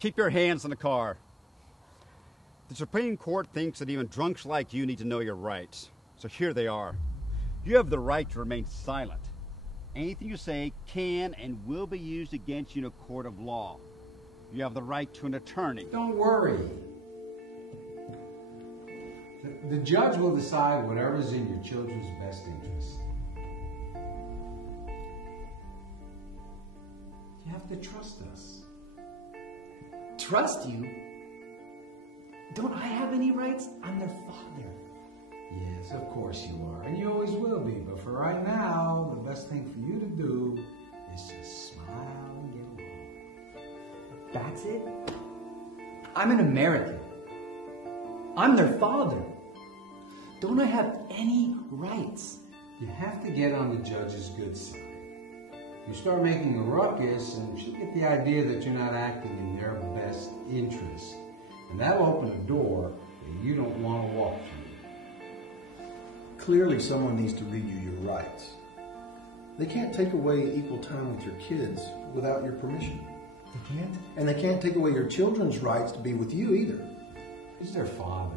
Keep your hands on the car. The Supreme Court thinks that even drunks like you need to know your rights. So here they are. You have the right to remain silent. Anything you say can and will be used against you in a court of law. You have the right to an attorney. Don't worry. The judge will decide whatever's in your children's best interest. You have to trust us. Trust you? Don't I have any rights? I'm their father. Yes, of course you are, and you always will be. But for right now, the best thing for you to do is just smile and get along. That's it? I'm an American. I'm their father. Don't I have any rights? You have to get on the judge's good side. You start making a ruckus, and she'll get the idea that you're not acting in their best interest. And that'll open a door that you don't want to walk through. Clearly, someone needs to read you your rights. They can't take away equal time with your kids without your permission. They can't? And they can't take away your children's rights to be with you either. He's their father.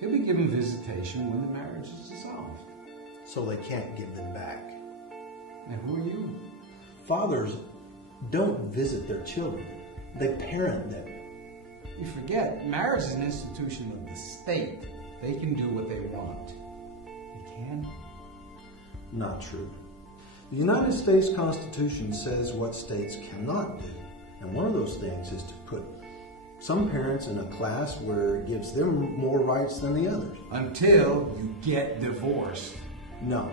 He'll be given visitation when the marriage is dissolved. So they can't give them back. And who are you? Fathers don't visit their children. They parent them. You forget, marriage is an institution of the state. They can do what they want. They can? Not true. The United States Constitution says what states cannot do. And one of those things is to put some parents in a class where it gives them more rights than the others. Until you get divorced. No.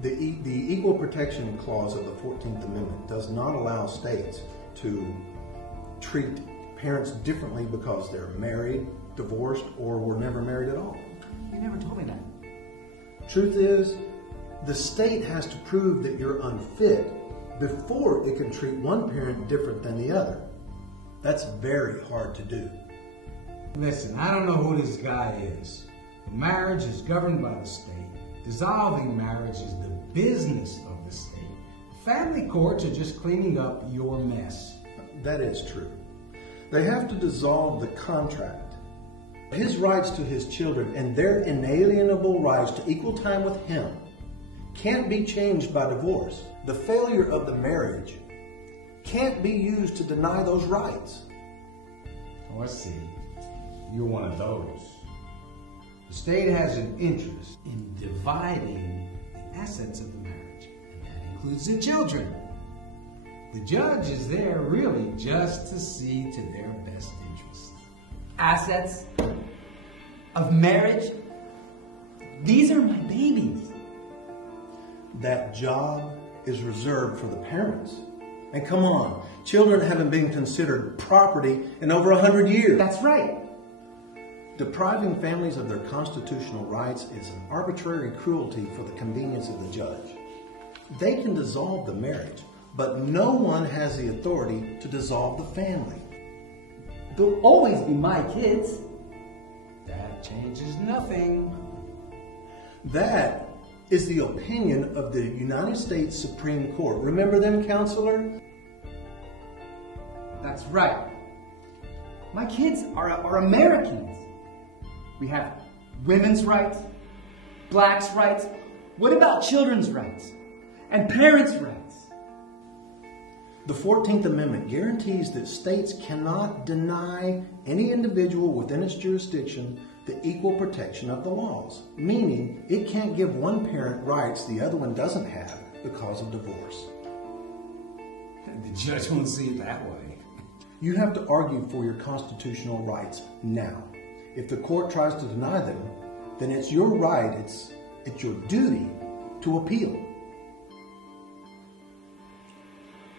The Equal Protection Clause of the 14th Amendment does not allow states to treat parents differently because they're married, divorced, or were never married at all. You never told me that. Truth is, the state has to prove that you're unfit before it can treat one parent different than the other. That's very hard to do. Listen, I don't know who this guy is. Marriage is governed by the state. Dissolving marriage is the business of the state. Family courts are just cleaning up your mess. That is true. They have to dissolve the contract. His rights to his children and their inalienable rights to equal time with him can't be changed by divorce. The failure of the marriage can't be used to deny those rights. Oh, I see. You're one of those. The state has an interest in dividing the assets of the marriage, and that includes the children. The judge is there really just to see to their best interests. Assets of marriage? These are my babies. That job is reserved for the parents. And come on, children haven't been considered property in over 100 years. That's right. Depriving families of their constitutional rights is an arbitrary cruelty for the convenience of the judge. They can dissolve the marriage, but no one has the authority to dissolve the family. They'll always be my kids. That changes nothing. That is the opinion of the United States Supreme Court. Remember them, counselor? That's right. My kids are Americans. We have women's rights, blacks' rights. What about children's rights and parents' rights? The 14th Amendment guarantees that states cannot deny any individual within its jurisdiction the equal protection of the laws, meaning it can't give one parent rights the other one doesn't have because of divorce. The judge won't see it that way. You have to argue for your constitutional rights now. If the court tries to deny them, then it's your right, it's your duty to appeal.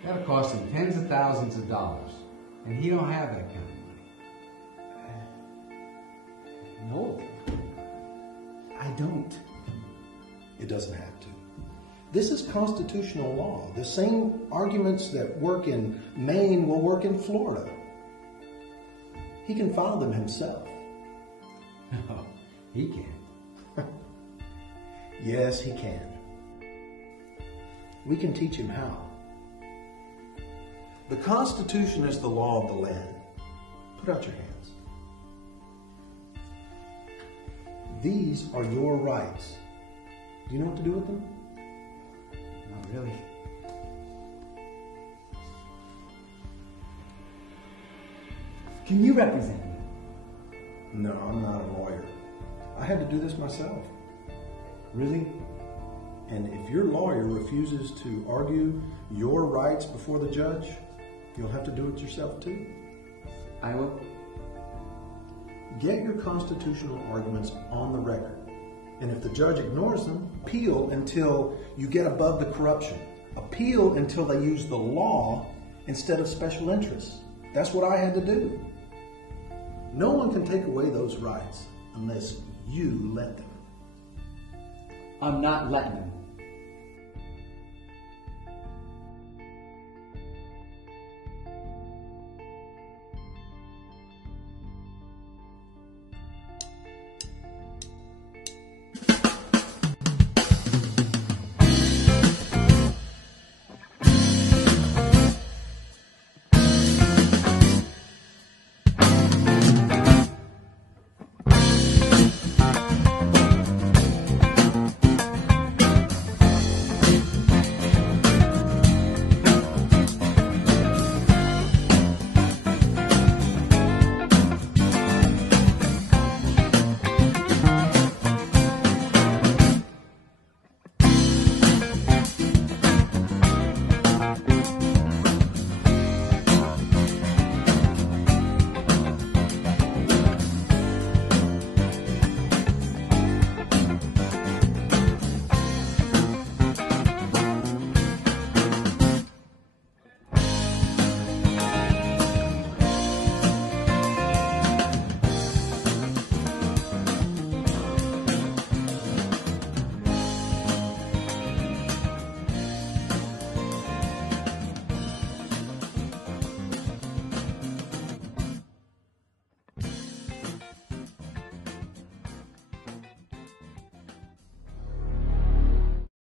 That'll cost him tens of thousands of dollars, and he don't have that kind of money. No, I don't. It doesn't have to. This is constitutional law. The same arguments that work in Maine will work in Florida. He can file them himself. No, he can't. Yes, he can. We can teach him how. The Constitution is the law of the land. Put out your hands. These are your rights. Do you know what to do with them? Not really. Can you represent me? No, I'm not a lawyer. I had to do this myself. Really? And if your lawyer refuses to argue your rights before the judge, you'll have to do it yourself too. I will. Get your constitutional arguments on the record. And if the judge ignores them, appeal until you get above the corruption. Appeal until they use the law instead of special interests. That's what I had to do. No one can take away those rights unless you let them. I'm not letting them.